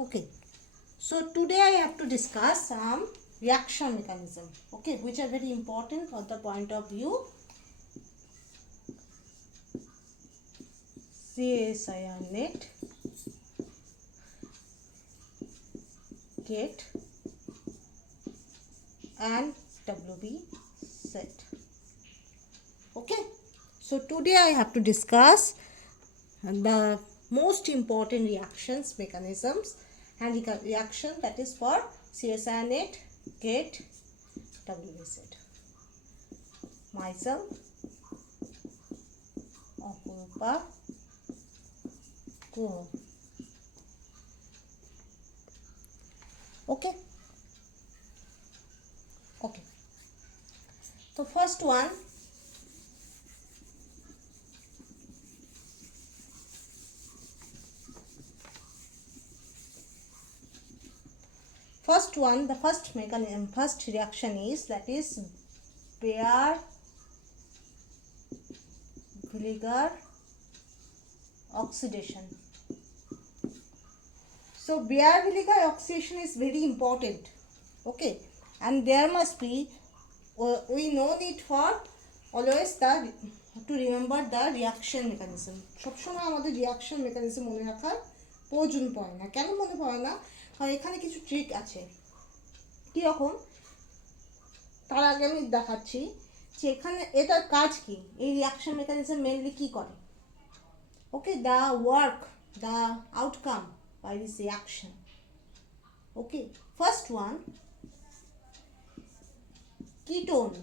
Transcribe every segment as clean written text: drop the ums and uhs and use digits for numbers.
Okay, so today I have to discuss some reaction mechanism, okay, which are very important from the point of view CSIR GATE and WB set. Okay, so today I have to discuss the most important reactions mechanisms and reaction that is for CSIR GATE WB set. Myself Okupa Kuho. Okay. So first one, the first mechanism, first reaction is that is Villeger oxidation. So Villeger oxidation is very important, okay, and there must be we no need for always the to remember the reaction mechanism. সবসময় আমাদের reaction mechanism মনে রাখার প্রয়োজন পড়ে না। কেন মনে পড়ে না? কারণ এখানে কিছু ট্রিক আছে। কীরকম? তার আগে আমি দেখাচ্ছি যে এখানে এটার কাজ কি, এই রিয়াকশন মেকানিজম মেনলি কি করে। Okay, the work, the outcome by this reaction. Okay, first one, ketone.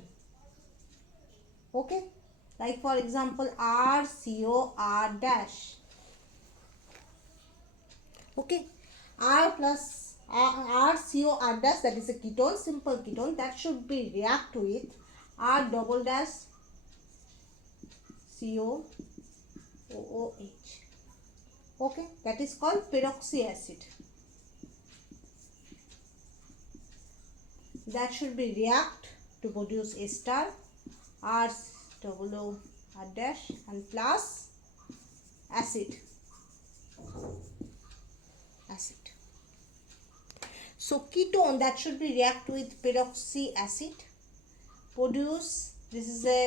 Okay, like for example RCOR dash. Okay, R plus RCOR dash, that is a ketone, simple ketone, that should be react with R double dash COOH. Okay, that is called peroxy acid. That should be react to produce ester R double O R dash and plus acid. So ketone that should be react with peroxy acid, produce, this is a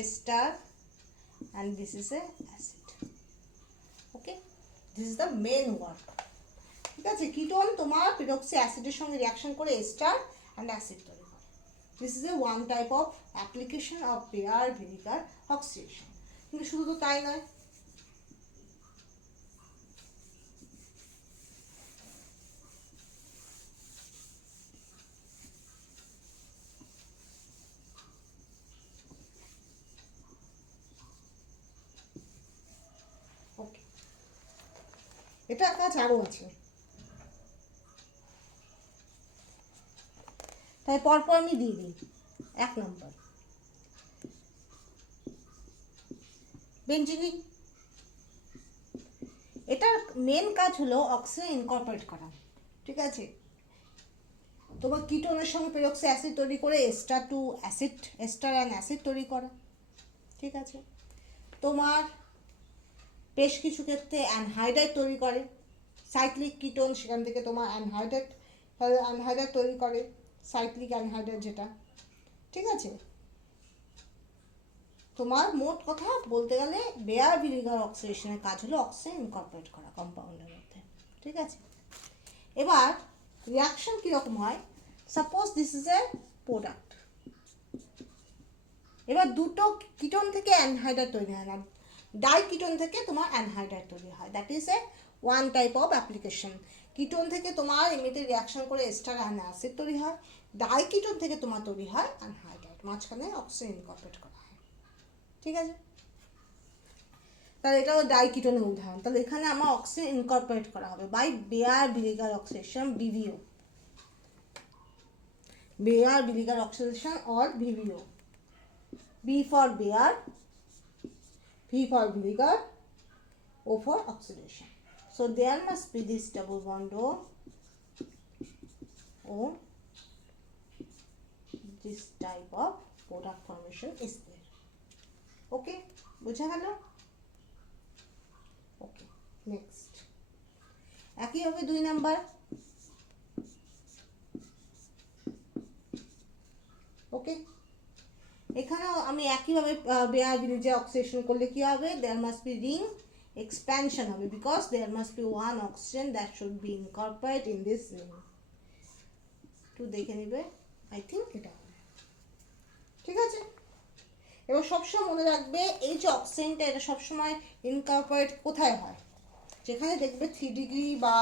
ester and this is a acid. Okay, this is the main work. ঠিক আছে, কিটোন তোমার পেরক্সি অ্যাসিডের সঙ্গে reaction করে ester and acid তৈরি করে। This is a one type of application of Baeyer ভিনিগার অক্সিডেশন। কিন্তু শুধু তো তাই নয়, ওকে, এটা কাজ আরও আছে। তাই পরপর আমি দিয়ে দিই। 1 নম্বর বেঞ্জিলিন, এটার মেন কাজ হলো অক্সিজেন ইনকর্পোরেট করা। ঠিক আছে, তোমার কিটোনের সঙ্গে পেরক্সি অ্যাসিড তৈরি করে এস্টার অ্যান্ড অ্যাসিড তৈরি করা। ঠিক আছে, তোমার বেশ কিছু ক্ষেত্রে অ্যানহাইড্রাইড তৈরি করে, সাইক্লিক কিটোন, সেখান থেকে তোমার অ্যানহাইড্রাইড তৈরি করে, সাইক্লিক অ্যানহাইড্রাইড যেটা। ঠিক আছে, তোমার মোট কথা বলতে গেলে বেয়ার ভিনিগার অক্সিডেশনের কাজ হলো অক্সিজেন ইনকর্পোরেট করা কম্পাউন্ডের মধ্যে। ঠিক আছে, এবার রিয়াকশন কীরকম হয়, সাপোজ দিস ইজ এ প্রোডাক্ট, এবার দুটো কিটোন থেকে অ্যানহাইড্রাইড তৈরি হয় না, ডাই কিটোন থেকে তোমার অ্যানহাইড্রাইড তৈরি হয়। That is a one type of application. Ketone থেকে তোমার এমনিতে রিয়াকশন করে এস্টার অ্যান্ড অ্যাসিড তৈরি হয়, ডাই কিটোন থেকে তোমার তৈরি হয় অ্যানহাইড্রাইড, মাঝখানে অক্সিজেন ইনকর্পোরেট করা হয়। ঠিক আছে, তাহলে এটাও ডাই কিটোনের উদাহরণ। তাহলে এখানে আমার অক্সিজেন ইনকর্পোরেট করা হবে বাই বেয়ার ভিনিগার অক্সিডেশন, BVO, বেয়ার ভিনিগার oxidation or VVO. B for bear, V for vinegar, O for oxidation. So there must be this double bond O. This type of product formation is there. Okay, বুঝা গেল? Okay, next. একই হবে 2 নাম্বার। ওকে, এখানেও আমি একইভাবে বেয়ার ভিলেজে অক্সিডেশন করলে কি হবে, there must be ring expansion হবে, because there must be one oxygen that should be incorporate in this ring. একটু দেখে নিবে, আই থিঙ্ক এটা হবে। ঠিক আছে, এবার সবসময় মনে রাখবে এই যে অক্সিজেনটা এটা সবসময় ইনকর্পোরেট কোথায় হয়, যেখানে দেখবে 3 ডিগ্রি বা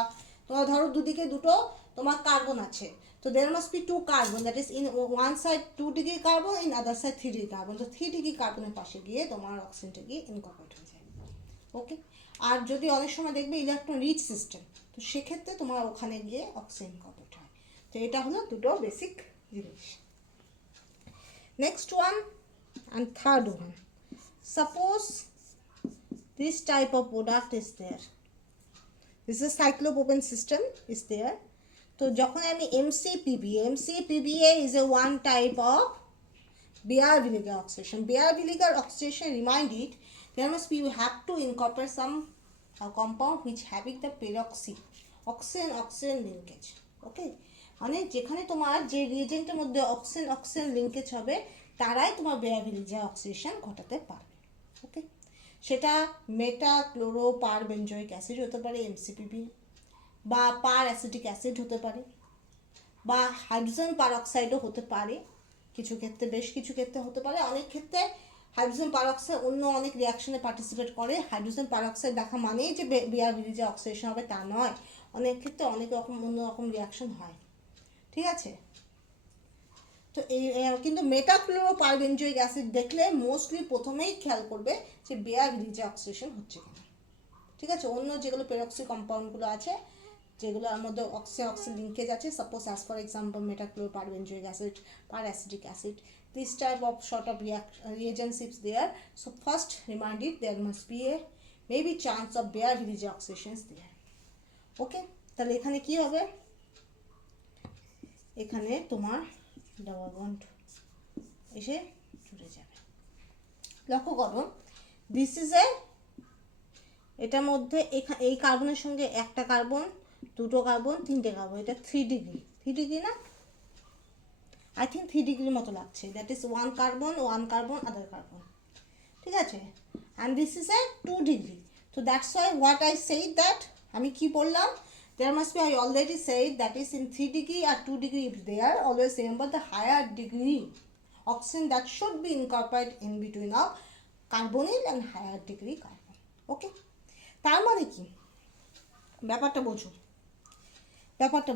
তোমার ধরো দুদিকে দুটো তোমার কার্বন আছে, তো there must be 2 carbon, that is in one side 2 degree carbon, in other side 3 degree carbon, তো 3 ডিগ্রি কার্বনের পাশে গিয়ে তোমার অক্সিজেনটা গিয়ে ইনকর্পোরেট হয়ে যায়। ওকে, আর যদি অনেক সময় দেখবে ইলেকট্রন রিচ সিস্টেম, তো সেক্ষেত্রে তোমার ওখানে গিয়ে অক্সিজেন ইনকর্পোরেট হয়। তো এটা হলো দুটো বেসিক জিনিস। Next one and third one, suppose this type of product is there, this is cyclopropane system is there, তো যখন আমি MCPBA is a one type of Villeger oxidation. Villeger oxidation, remind it, there must be, you have to incorporate some compound which having the peroxy oxygen linkage. Okay, মানে যেখানে তোমার যে রিএজেন্টের মধ্যে oxygen linkage হবে তারাই তোমার Villeger অক্সিডেশন ঘটাতে পারবে। ওকে, সেটা মেটা ক্লোরো পার বেঞ্জয়িক অ্যাসিড হতে পারে MCPB, বা পার অ্যাসিটিক অ্যাসিড হতে পারে, বা হাইড্রোজেন পারঅক্সাইডও হতে পারে, কিছু ক্ষেত্রে, বেশ কিছু ক্ষেত্রে হতে পারে। অনেক ক্ষেত্রে হাইড্রোজেন পারঅক্সাইড অন্য অনেক রিয়াকশনে পার্টিসিপেট করে, হাইড্রোজেন পারঅক্সাইড দেখা মানেই যে Villeger অক্সিডেশন হবে তা নয়, অনেক ক্ষেত্রে অনেক রকম অন্য রকম রিয়াকশন হয়। ঠিক আছে, তো এই কিন্তু মেটাক্লোরো পারবেনজয়িক অ্যাসিড দেখলে মোস্টলি প্রথমেই খেয়াল করবে যে Villeger অক্সিডেশন হচ্ছে কিনা। ঠিক আছে, অন্য যেগুলো পেরক্সি কম্পাউন্ডগুলো আছে যেগুলোর মধ্যে অক্সি লিঙ্কেজ আছে, suppose as for example metachloro perbenzoic acid, per acidic acid, this type of sort of reagents is there, so first remind it there must be a maybe chance of Villeger oxidation is there. ওকে, তাহলে এখানে কি হবে, এখানে তোমার double bond এসে জুড়ে যাবে। লক্ষ্য করো, দিস ইজ এ, এটার মধ্যে এই কার্বনের সঙ্গে একটা কার্বন, দুটো কার্বন, তিনটে কার্বন, এটা 3 ডিগ্রি না, আই থিঙ্ক 3 ডিগ্রির মতো লাগছে, that is one carbon other carbon. ঠিক আছে, and this is a 2 degree, তো that's why what I said that, আমি কি বললাম, there must be, I already said, that is in 3 degree or 2 degree if there, always remember the higher degree oxygen that should be incorporated in between of carbonyl and higher degree carbon. Okay, তার মানে কি, ব্যাপারটা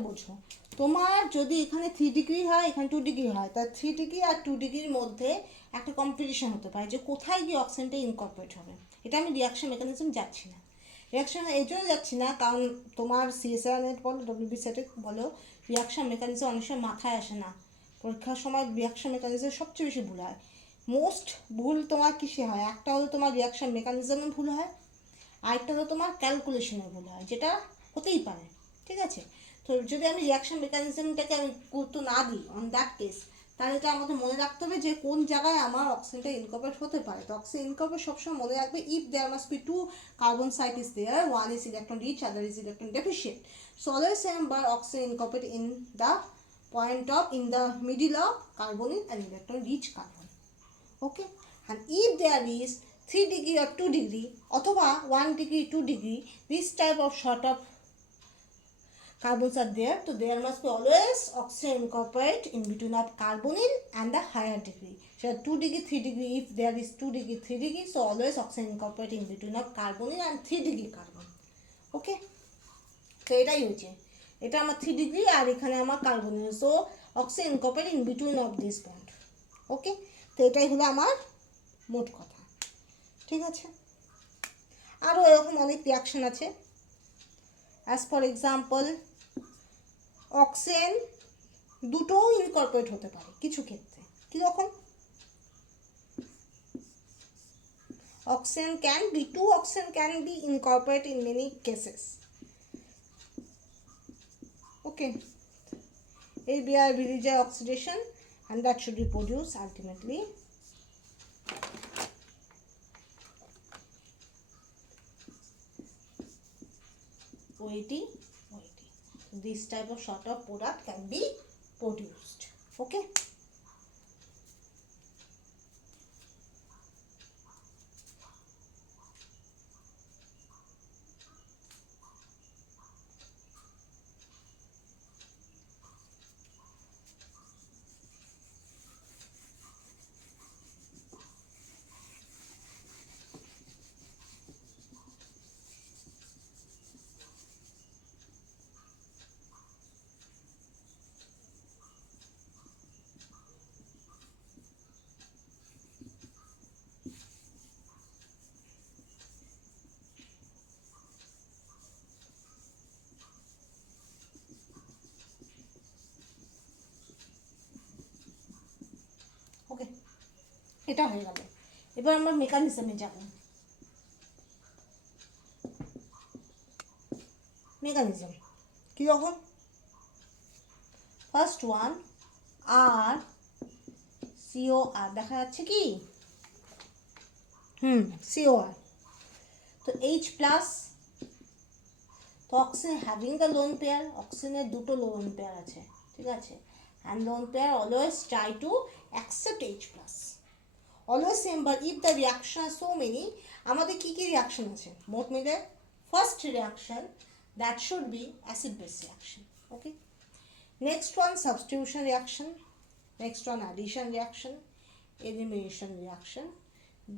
বোঝো, তোমার যদি এখানে 3 ডিগ্রি হয়, এখানে 2 ডিগ্রি হয়, তা 3 ডিগ্রি আর 2 ডিগ্রির মধ্যে একটা কম্পিটিশন হতে পারে যে কোথায় গিয়ে অক্সিজেনটা ইনকর্পোরেট হবে। এটা আমি রিয়াকশন মেকানিজম যাচ্ছি না, রিয়াকশন এই জন্য যাচ্ছি না কারণ তোমার CSR নেট বলো, WB সেটে বলো, রিয়াকশন মেকানিজম অনেক সময় মাথায় আসে না, পরীক্ষার সময় রিয়াকশন মেকানিজম সবচেয়ে বেশি ভুল হয়। মোস্ট ভুল তোমার কিসে হয়, একটা হলো তোমার রিয়াকশন মেকানিজমে ভুল হয়, আরেকটা হলো তোমার ক্যালকুলেশনে ভুল হয়, যেটা হতেই পারে। ঠিক আছে, তো যদি আমি রিয়াকশন মেকানিজমটাকে আমি গুরুত্ব না দিই অন দ্যাট কেস, তাহলে এটা আমাদের মনে রাখতে হবে যে কোন জায়গায় আমার অক্সিজেনটা ইনকর্পোরেট হতে পারে। তো অক্সিজেন ইনকর্পোরেট সবসময় মনে রাখবে, if there must be 2 carbon site is there, one is electron rich, other is electron deficient, so always remember oxygen incorporate in the point of, in the middle of carbonyl and electron rich carbon. Okay, and if there is 3 degree or 2 degree অথবা 1 degree 2 degree, this type of sort of carbons are there, so there must be always oxygen incorporate in between of carbonyl and the higher degree. So 2 degree 3 degree, if there is 2 degree 3 degree, so always oxygen incorporate in between of carbonyl and 3 degree carbon. Okay, তো এটাই হচ্ছে, এটা আমার 3 ডিগ্রি আর এখানে আমার carbonyl, so oxygen incorporate in between of this bond. Okay, তো এটাই হলো আমার মোট কথা। ঠিক আছে, আরও এরকম অনেক রিয়াকশন আছে, অ্যাজ ফর এক্সাম্পল অক্সিজেন দুটোও ইনকর্পোরেট হতে পারে কিছু ক্ষেত্রে। কীরকম, oxygen can be, 2 oxygen can be incorporated in many cases. Okay, a Villeger oxidation, and that should be produced ultimately. weighty, weighty. This type of sort of product can be produced. Okay. ওকে, এটা হয়ে গেল। এবার আমরা মেকানিজমে যাব। মেকানিজম কীরকম? First one আর সিও আর দেখা যাচ্ছে কি? সিও আর। তো এইচ প্লাস, তো oxygen having the lone pair, অক্সিজেনের দুটো লোন পেয়ার আছে, ঠিক আছে? And lone pair always try to accept H plus. Always remember, if the reaction are so many, আমাদের কি কি রিয়াকশন আছে মোট মিলে? First reaction that should be acid base reaction. Okay. Next one substitution reaction. Next one addition reaction, elimination reaction,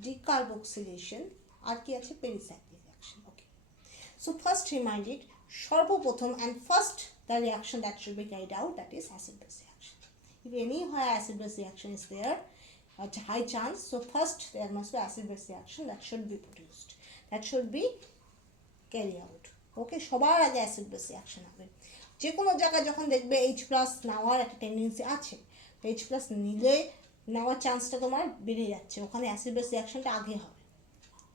decarboxylation, আর কি আছে? pericyclic reaction. Okay. So first remind it, সর্বপ্রথম and first the reaction that should be carried out, that is acid base reaction. If anywhere acid base reaction is there, at a high chance, so first there must be acid base reaction that should be produced, that should be carried out. Okay, সবার আগে acid base reaction হবে। যে কোনো জায়গায় যখন দেখবে H plus নেওয়ার একটা টেন্ডেন্সি আছে, H plus নিলে নেওয়ার চান্সটা তোমার বেড়ে যাচ্ছে, ওখানে acid base reactionটা আগে হবে।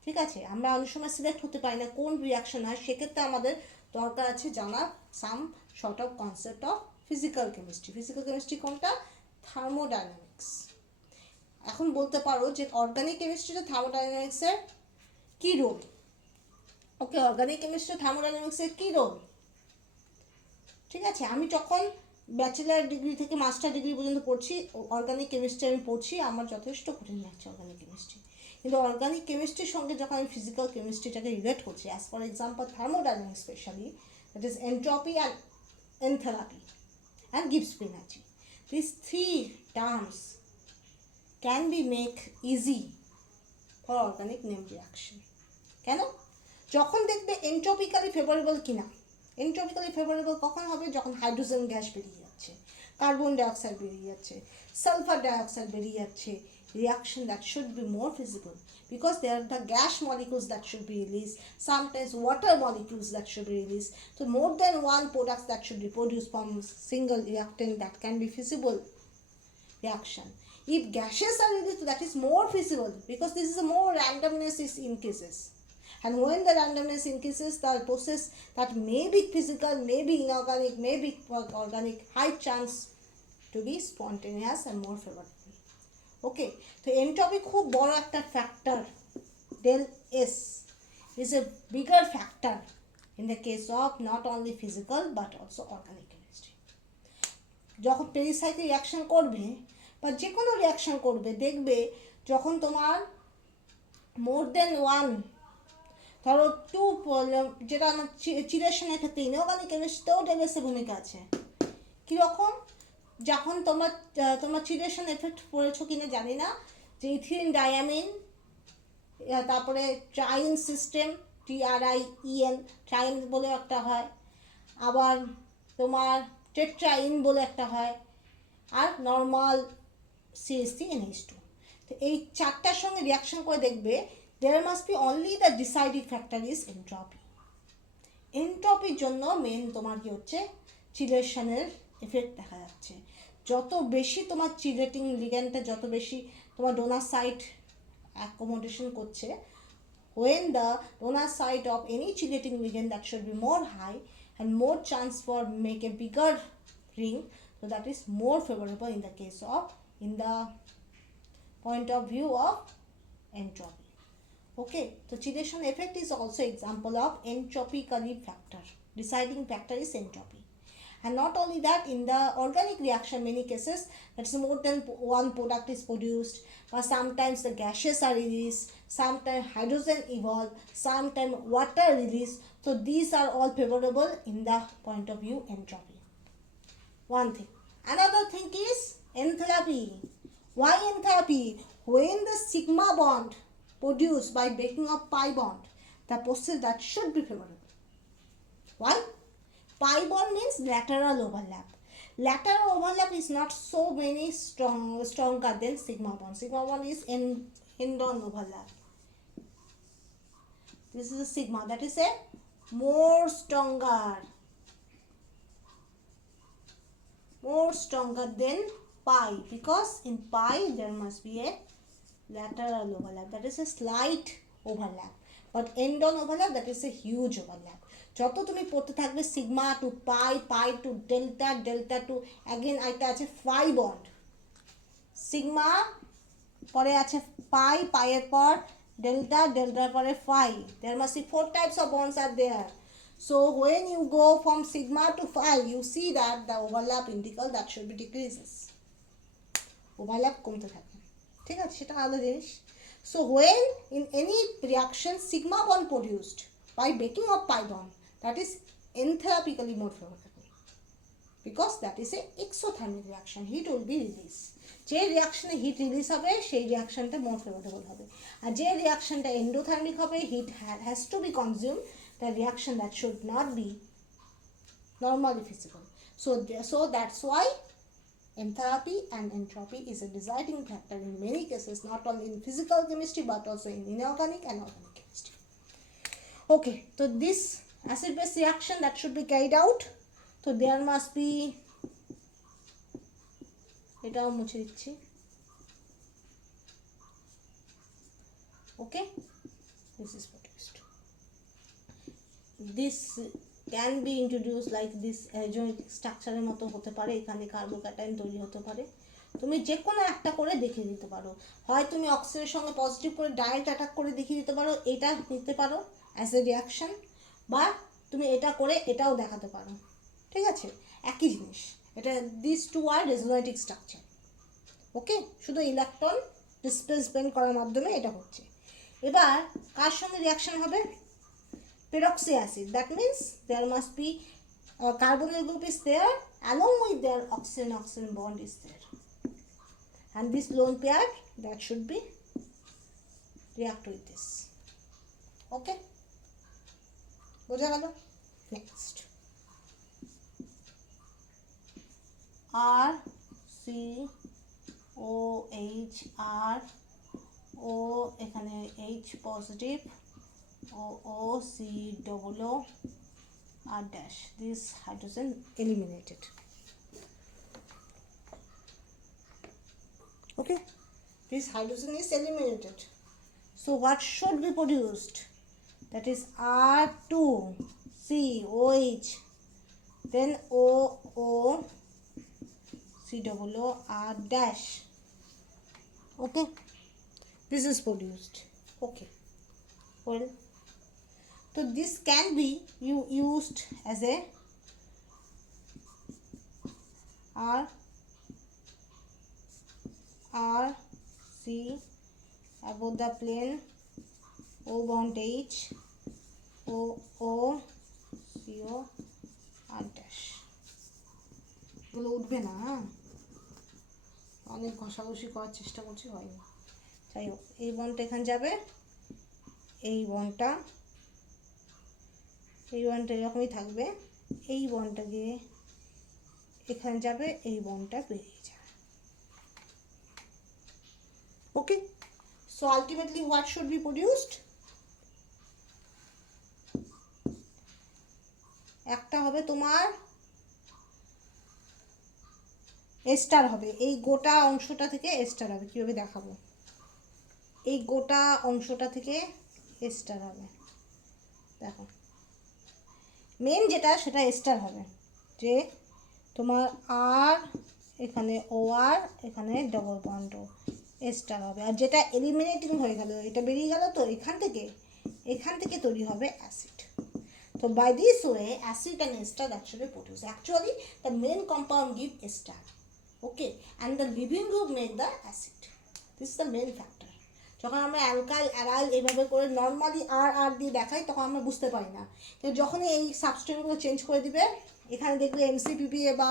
ঠিক আছে, আমরা অনেক সময় সিলেক্ট হতে পারি না কোন রিয়াকশন হয়, সেক্ষেত্রে আমাদের দরকার আছে জানা some short of concept of physical chemistry. Physical chemistry কোনটা? থার্মোডাইনামিক্স। এখন বলতে পারো যে অর্গানিক কেমিস্ট্রিতে থার্মোডাইনামিক্সের কী রোল? ওকে, অর্গানিক কেমিস্ট্রি থার্মোডাইনামিক্সের কী রোল? ঠিক আছে, আমি যখন ব্যাচেলার ডিগ্রি থেকে মাস্টার ডিগ্রি পর্যন্ত পড়ছি অর্গানিক কেমিস্ট্রি আমি পড়ছি, আমার যথেষ্ট কঠিন লাগছে অর্গানিক কেমিস্ট্রি। কিন্তু অর্গানিক কেমিস্ট্রির সঙ্গে যখন আমি ফিজিক্যাল কেমিস্ট্রিটাকে রিলেট করছি, as for example thermodynamics specially, that is entropy and enthalpy and Gibbs energy, this three terms can be make easy for organic name reaction. কেন? যখন দেখবে এন্ট্রপিক্যালি ফেভারেবল কিনা, এন্ট্রপিক্যালি ফেভারেবল কখন হবে? যখন হাইড্রোজেন গ্যাস বেরিয়ে যাচ্ছে, কার্বন ডাইঅক্সাইড বেরিয়ে যাচ্ছে, সালফার ডাইঅক্সাইড বেরিয়ে যাচ্ছে, reaction that should be more feasible because they are the gas molecules that should be released, sometimes water molecules that should be released. So more than one product that should be produced from single reactant, that can be feasible reaction. If gases are released, that is more feasible because this is a more randomness is increases. And when the randomness increases, the process that may be physical, may be inorganic, may be organic, high chance to be spontaneous and more favorable. ওকে, তো এন্ট্রপি খুব বড় একটা factor, del S is a bigger factor in the case of not only physical but also organic chemistry. যখন pericyclic reaction করবে বা যে কোনো রিয়াকশন করবে, দেখবে যখন তোমার মোর দেন ওয়ান, ধরো টু, যেটা আমার চিলেশনের ক্ষেত্রে ইনঅর্গানিক কেমিস্ট্রিতেও ডেল এসের ভূমিকা আছে। কীরকম? যখন তোমার চিলেশন এফেক্ট পড়েছো কিনা জানি না, যে ইথিলিন ডায়ামিন, তারপরে ট্রাইন সিস্টেম, TRIEN, ট্রাইন বলে একটা হয়, আবার তোমার টেট্রাইন বলে একটা হয়, আর নর্মাল CH3NH2। তো এই চারটার সঙ্গে রিয়াকশন করে দেখবে there must be only the deciding factor is entropy. এন্ট্রপির জন্য মেন তোমার কি হচ্ছে? চিলেশনের এফেক্ট দেখা যাচ্ছে। যত বেশি তোমার চিলেটিং লিগ্যান্ডটা যত বেশি তোমার ডোনার সাইট অ্যাকোমোডেশন করছে, when the donor site of any chelating ligand that should be more high and more chance for make a bigger ring, so that is more favorable in the case of, in the point of view of entropy. Okay, so chelation effect is also example of entropically factor. Deciding factor is entropy. And not only that, in the organic reaction, many cases, that's more than one product is produced, or sometimes the gases are released, sometimes hydrogen evolve, sometimes water release. So these are all favorable in the point of view entropy. One thing. Another thing is enthalpy. Why enthalpy? When the sigma bond produced by breaking of pi bond, the process that should be favorable. Why? Pi bond means lateral overlap. Lateral overlap is not so many stronger than sigma bond. Sigma bond is end-on overlap. This is a sigma, that is a more stronger than pi, because in pi there must be a lateral overlap, that is a slight overlap, but end-on overlap, that is a huge overlap. যত তুমি পড়তে থাকবে sigma to pi, pi to delta, delta to again একটা আছে phi bond, sigma পরে আছে পাই, পাইয়ের পর ডেল্টা, ডেল্টার পরে phi, there must be 4 types of bonds are there. So when you go from sigma to phi, you see that the overlap integral that should be decreases. Overlap কমতে থাকে, ঠিক আছে, সেটা আলাদা জিনিস. So when in any reaction sigma bond produced by breaking of pi bond, that is enthalpically more favorable, because that is a exothermic reaction, heat will be released. যে রিয়াকশনে hit release হবে সেই রিয়াকশনটা মোর ফেভারেবল হবে, আর যে রিয়াকশনটা এন্ডোথার্মিক হবে, heat has to be consume, the reaction that should not be normally feasible. So that's why enthalpy and entropy is a deciding factor in many cases, not only in physical chemistry but also in inorganic and organic chemistry. Okay, so this acid base reaction that should be carried out, so there must be, এটাও মুছে দিচ্ছি, okay, this is produced. This can be introduced like this aromatic structure মতো হতে পারে, এখানে কার্বোক্যাটায়ন তৈরি হতে পারে, তুমি যে কোনো একটা করে দেখিয়ে দিতে পারো, হয় তুমি অক্সিজেনের সঙ্গে পজিটিভ করে ডাইরেক্ট অ্যাটাক করে দেখিয়ে দিতে পারো, এটা নিতে পারো অ্যাজ এ রিয়াকশন, বা তুমি এটা করে এটাও দেখাতে পারো, ঠিক আছে, একই জিনিস, এটা দিস টু আর রেজোনেটিক স্ট্রাকচার, ওকে, শুধু ইলেকট্রন ডিসপ্লেসমেন্ট করার মাধ্যমে এটা হচ্ছে। এবার কার সঙ্গে রিয়াকশন হবে? peroxy acid, that means there must be carbonyl group is there, along with their oxygen bond is there, and this lone pair that should be react with this, okay, বোঝা গেল? next R C O H R O, এখানে H positive, O C double O R dash, this hydrogen eliminated, okay, this hydrogen is eliminated. So what should be produced? That is R2 C OH, then O C double O R dash, okay, this is produced, okay, well, so this can be used as a R C above the plane, O bond H, O C O R dash, এগুলো উঠবে না, অনেক ঘষাঘষি করার চেষ্টা করছি, হয়নি, যাই হোক, এই বন্ডটা এখানে যাবে, এই বন্ডটা এরকমই থাকবে, এই বন্ডটা গিয়ে এখানে যাবে, এই বন্ডটা বেরিয়ে যাবে, okay. So ultimately what should be produced? একটা হবে তোমার এস্টার হবে, এই গোটা অংশটা থেকে এস্টার হবে, কিভাবে দেখাবো, এই গোটা অংশটা থেকে এস্টার হবে, দেখো মেন যেটা সেটা এস্টার হবে, যে তোমার আর এখানে ও আর এখানে ডবল বন্ড ও, এস্টার হবে, আর যেটা এলিমিনেটিং হয়ে গেল, এটা বেরিয়ে গেল, তো এখান থেকে তৈরি হবে acid. So by this way, acid and ester actually produce. Actually, the main compound give ester. Okay, and the leaving group make the acid. This is the main factor. যখন আমরা অ্যালকাইল অ্যারাইল এইভাবে করে নর্মালি আর দিয়ে দেখাই তখন আমরা বুঝতে পারি না, কিন্তু যখন এই সাবস্টেন্সগুলো চেঞ্জ করে দিবে, এখানে দেখবে এমসিপিপিএ বা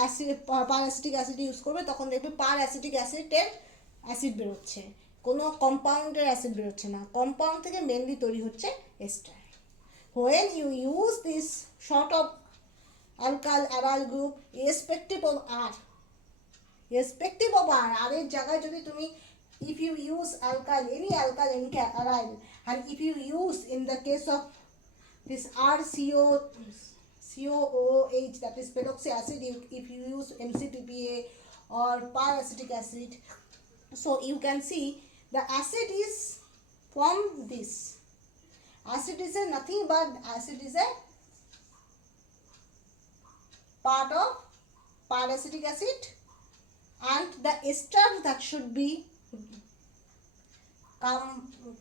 অ্যাসিড পার অ্যাসিটিক অ্যাসিড ইউজ করবে, তখন দেখবে পার অ্যাসিটিক অ্যাসিডের অ্যাসিড বেরোচ্ছে, কোনো কম্পাউন্ডের অ্যাসিড বেরোচ্ছে না, কম্পাউন্ড থেকে মেনলি তৈরি হচ্ছে ester. When you use this sort of alkyl aryl group irrespective of R, R এর জায়গায় যদি তুমি if you use alkyl, any aryl, and if you use in the case of this COOH, that is peroxy acid, if you use MCPPA or paracetic acid, so you can see the acid is from this. Acid is a nothing but acid is a part of paracetic acid, and the ester that should be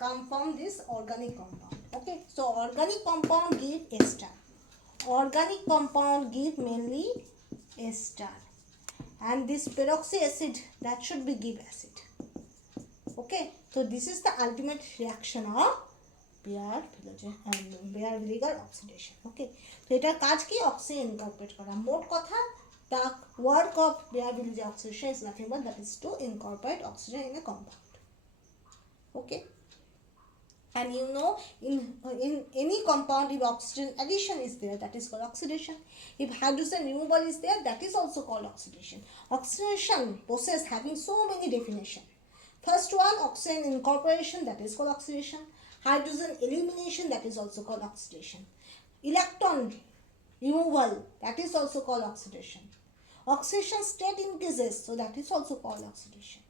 come from this organic compound. Okay, so organic compound give ester. Organic compound give mainly ester, and this peroxy acid that should be give acid. Okay, so this is the ultimate reaction of Villeger oxidation. Okay, so এটার কাজ কি? Oxygen incorporate করা। মোট কথা, the work of Villeger oxidation is nothing but that is to incorporate oxygen in a compound. Okay, and you know, in any compound, if oxygen addition is there, that is called oxidation. If hydrogen removal is there, that is also called oxidation. Oxidation process having so many definition. First one, oxygen incorporation, that is called oxidation. Hydrogen elimination, that is also called oxidation. Electron removal, that is also called oxidation. Oxidation state increases, so that is also called oxidation.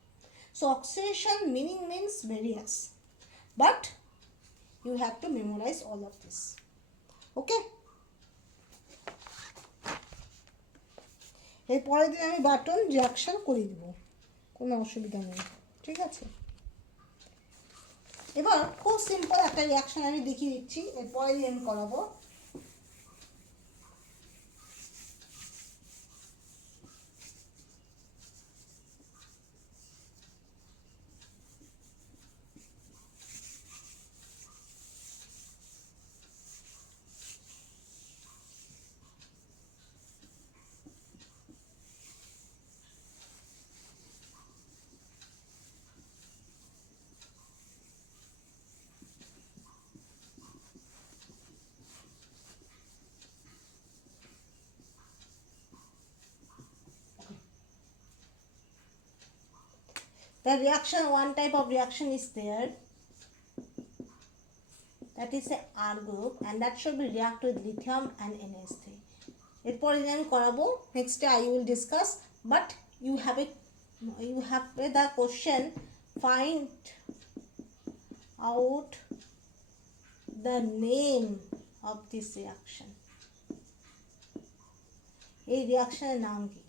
So oxidation meaning means various, but you have to memorize all of this. Okay, এর পরের দিন আমি button reaction করে দিব, কোনো অসুবিধা নেই, ঠিক আছে? এবার খুব সিম্পল একটা রিঅ্যাকশন আমি দেখিয়ে দিচ্ছি, এরপরে আমি করাবো। The reaction, one type of reaction is there, that is a R group, and that should be react with lithium and NH3. এরপরে আমি করাবো, next I will discuss, but you have the question, find out the name of this reaction. এই রিঅ্যাকশনের নাম কি?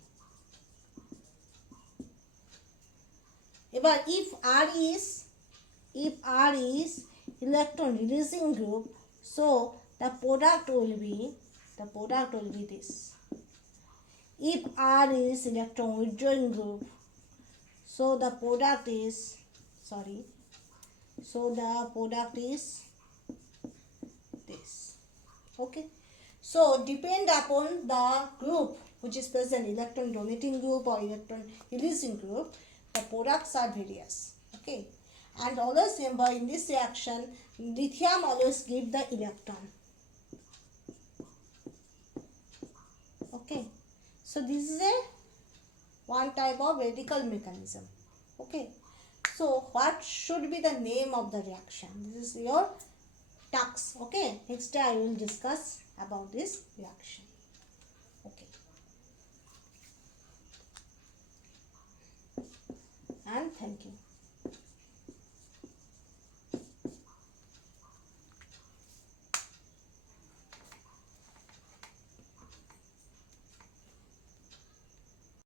এবার if R is electron releasing group, so the product will be this. If R is electron withdrawing group, so the product is this. Okay, so depend upon the group which is present, electron donating group or electron releasing group, the products are various. Okay, and always remember, in this reaction lithium always give the electron. Okay, so this is a one type of radical mechanism. Okay, so what should be the name of the reaction? This is your task. Okay, next day I will discuss about this reaction. Okay, and thank you.